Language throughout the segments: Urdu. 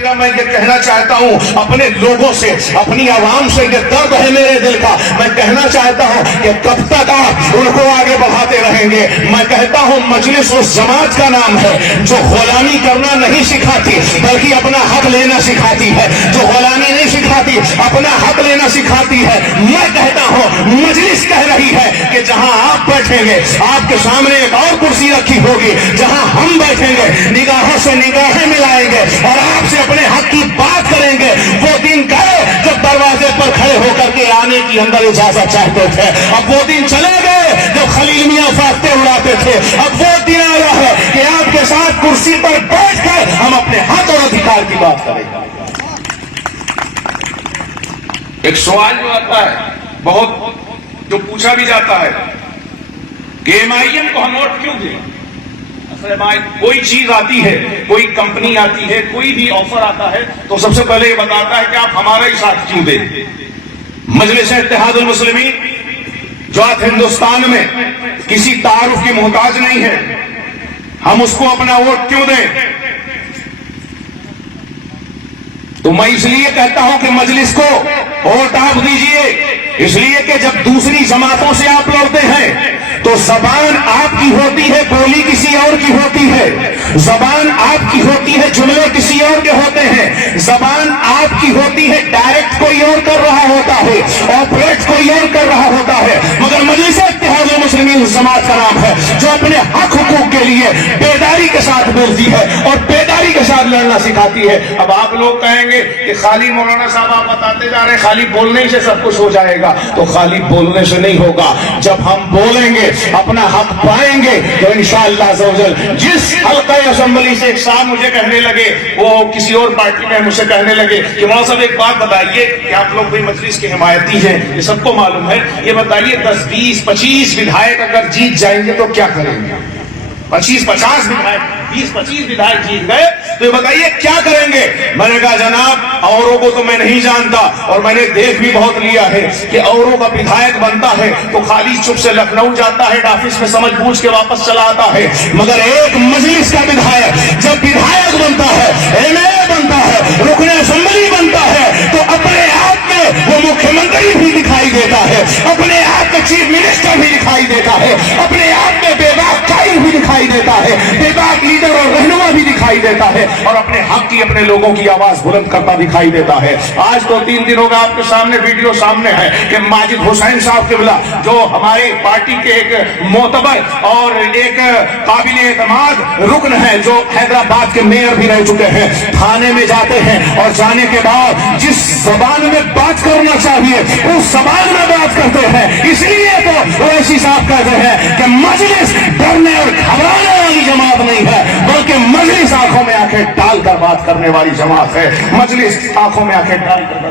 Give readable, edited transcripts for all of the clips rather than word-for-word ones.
میں یہ کہنا چاہتا ہوں اپنے لوگوں سے، اپنی عوام سے، یہ درد ہے میرے دل کا، میں کہنا چاہتا ہوں کہ کب تک آپ ان کو آگے بڑھاتے رہیں گے؟ میں کہتا ہوں مجلس اس جماعت کا نام ہے جو غلامی کرنا نہیں سکھاتی بلکہ اپنا حق لینا سکھاتی ہے، جو غلامی نہیں سکھاتی اپنا حق لینا سکھاتی ہے۔ میں کہتا ہوں مجلس کہہ رہی ہے کہ جہاں آپ بیٹھیں گے آپ کے سامنے ایک اور کرسی رکھی ہوگی، جہاں ہم بیٹھیں گے نگاہوں سے نگاہیں ملائیں گے اور آپ سے اپنے حق کی بات کریں گے۔ وہ دن گئے جب دروازے پر کھڑے ہو کر کے آنے کی اندر اجازت چاہتے تھے، اب وہ دن چلے گئے جب خلیل میاں فاتحے اڑاتے تھے، اب وہ دن آیا ہے کہ آپ کے ساتھ کرسی پر بیٹھ کر ہم اپنے حق اور ادھیکار کی بات کریں گے۔ ایک سوال جو آتا ہے بہت جو پوچھا بھی جاتا ہے کہ ایم آئی ایم کو ہم ووٹ کیوں دیں؟ کوئی چیز آتی ہے، کوئی کمپنی آتی ہے، کوئی بھی آفر آتا ہے تو سب سے پہلے یہ بتاتا ہے کہ آپ ہمارا ہی ساتھ کیوں دیں۔ مجلس اتحاد المسلمین جو آج ہندوستان میں کسی تعارف کی محتاج نہیں ہے، ہم اس کو اپنا ووٹ کیوں دیں؟ تو میں اس لیے کہتا ہوں کہ مجلس کو ووٹ آپ دیجئے، اس لیے کہ جب دوسری جماعتوں سے آپ لڑتے ہیں تو زبان آپ کی ہوتی ہے، بولی کسی اور کی ہوتی ہے، زبان آپ کی ہوتی ہے، جملے کسی اور کے ہوتے ہیں، زبان آپ کی ہوتی ہے، ڈائریکٹ کوئی اور کر رہا ہوتا ہے، آپریٹ کوئی اور کر رہا ہوتا ہے، مگر مجلس اتحاد المسلمین جماعت کا نام ہے جو اپنے حق حقوق کے لیے بیداری کے ساتھ بولتی ہے اور بیداری کے ساتھ لڑنا سکھاتی ہے۔ اب آپ لوگ کہیں گے کہ خالی مولانا صاحب آپ بتاتے جا رہے ہیں خالی بولنے سے سب کچھ ہو جائے گا، تو خالی بولنے سے نہیں ہوگا، جب ہم بولیں گے اپنا حق پائیں گے تو انشاءاللہ عز و جل جس حلقہ اسمبلی سے ایک صاحب مجھے کہنے لگے، وہ کسی اور پارٹی میں مجھ سے کہنے لگے کہ مولانا صاحب ایک بات بتائیے کہ آپ لوگ بھی مجلس کے حمایتی ہیں، یہ سب کو معلوم ہے، یہ بتائیے 10 20 25 ودھائک اگر جیت جائیں گے تو کیا کریں گے؟ 25 50 ودھائک 20 25 ودھائک جیت گئے تو یہ بتائیے کیا کریں گے؟ میں نے کہا جناب اوروں کو تو میں نہیں جانتا اور میں نے دیکھ بھی بہت لیا ہے کہ اوروں کا ودھائک بنتا ہے تو خالی چپ سے لکھنؤ جاتا ہے، آفس میں سمجھ بوجھ کے واپس چلا آتا ہے، مگر ایک مجلس کا ودھائک جب ودھائک بنتا ہے، ایم ایل اے بنتا ہے، رکن اسمبلی بنتا ہے تو اپنے آپ میں وہ مکھیہ منتری بھی دکھائی دیتا ہے، اپنے آپ میں چیف منسٹر بھی دکھائی دیتا ہے، اپنے آپ میں بے باک قائد بھی دکھائی دیتا ہے، بے باک لیڈر اور رہنما بھی دکھائی دیتا ہے اور اپنے حق کی اپنے لوگوں کی آواز بلند کرتا دکھائی دیتا ہے۔ آج تو 3 دنوں کا آپ کے سامنے ویڈیو سامنے ہے کہ ماجد حسین صاحب قبلہ جو ہماری پارٹی کے ایک معتبر اور ایک قابل اعتماد رکن ہے، جو حیدرآباد کے میئر بھی رہ چکے ہیں، تھانے میں جاتے ہیں اور جانے کے بعد جس زبان میں بات کرنا چاہیے اس زبان میں بات کرتے ہیں۔ اس لیے تو اویسی صاحب کہتے ہیں کہ مجلس ڈرنے اور گھبرانے والی جماعت نہیں ہے بلکہ مجلس آنکھوں میں آنکھیں ڈال کر بات کرنے والی جماعت ہے۔ مجلس آنکھوں میں آنکھیں ڈال کر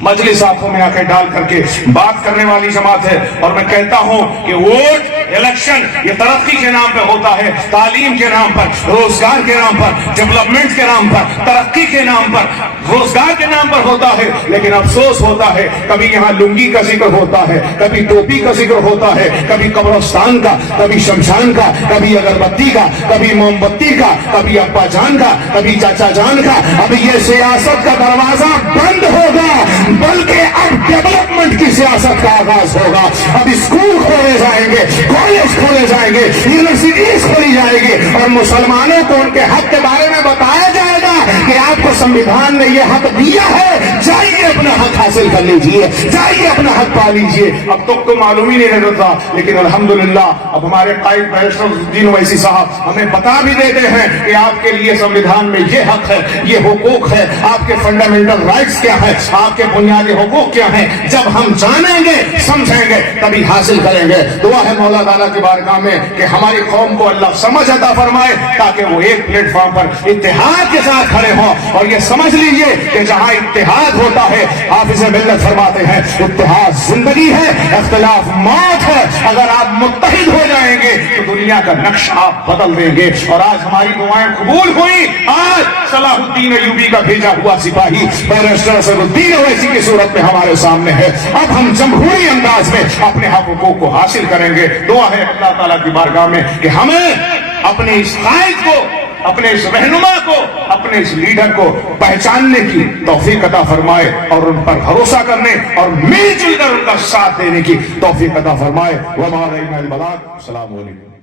مجلس آنکھوں میں آنکھیں ڈال کر کے بات کرنے والی جماعت ہے۔ اور میں کہتا ہوں کہ ووٹ الیکشن یہ ترقی کے نام پہ ہوتا ہے، تعلیم کے نام پر، روزگار کے نام پر، ڈیولپمنٹ کے نام پر، ترقی کے نام پر، روزگار کے نام پر ہوتا ہے، لیکن افسوس ہوتا ہے کبھی یہاں لنگی کا ذکر ہوتا ہے، کبھی ٹوپی کا ذکر ہوتا ہے، کبھی قبرستان کا، کبھی شمشان کا، کبھی اگربتی کا، کبھی موم بتی کا، کبھی ابا جان کا، کبھی چاچا جان کا۔ اب یہ سیاست کا دروازہ بند ہوگا بلکہ اب ڈیولپمنٹ کی سیاست کا آغاز ہوگا۔ اب اسکول کھولے جائیں گے، کالج کھولے جائیں گے، یونیورسٹیز کھولی جائے گی اور مسلمانوں کو ان کے حق کے بارے میں بتایا جائے گا کہ آپ کو سنویدھان نے یہ حق دیا ہے، جائیے اپنا حق حاصل کر لیجئے، جائیے اپنا حق پا لیجئے۔ اب تک تو معلوم ہی نہیں رہتا تھا، لیکن الحمدللہ اب ہمارے قائد بیرسٹر الدین اویسی صاحب ہمیں بتا بھی دیتے ہیں کہ آپ کے لیے سنویدھان میں یہ حق ہے، یہ حقوق ہے، آپ کے فنڈامنٹل رائٹس کیا ہے، آپ کے بنیادی حقوق کیا ہیں۔ جب ہم جانیں گے سمجھیں گے تبھی حاصل کریں گے۔ دعا ہے مولا تعالیٰ کی بارگاہ میں کہ ہماری قوم کو اللہ سمجھ عطا فرمائے تاکہ وہ ایک پلیٹ فارم پر اتحاد کے ساتھ کھڑے ہوں۔ اور یہ سمجھ لیجئے کہ جہاں اتحاد ہوتا ہے، حافظ ملت فرماتے ہیں اتحاد زندگی ہے، اختلاف موت ہے۔ اگر آپ متحد ہو جائیں گے تو دنیا کا نقش آپ بدل دیں گے۔ اور آج ہماری دعائیں قبول ہوئی۔ آج صلاح الدین ایوبی کا بھیجا ہوا سپاہی بیرسٹر اسدالدین اویسی کی صورت میں ہمارے سامنے ہے۔ اب ہم جمہوری انداز میں اپنے حقوق کو حاصل کریں گے۔ دعا ہے اللہ تعالیٰ کی بارگاہ میں کہ ہمیں اپنے اس قائد کو اپنے اس رہنما کو، اپنے اس لیڈر کو پہچاننے کی توفیق عطا فرمائے اور ان پر بھروسہ کرنے اور مل جل کر ان کا ساتھ دینے کی توفیق عطا فرمائے۔ وما علینا البلاغ۔ السلام علیکم۔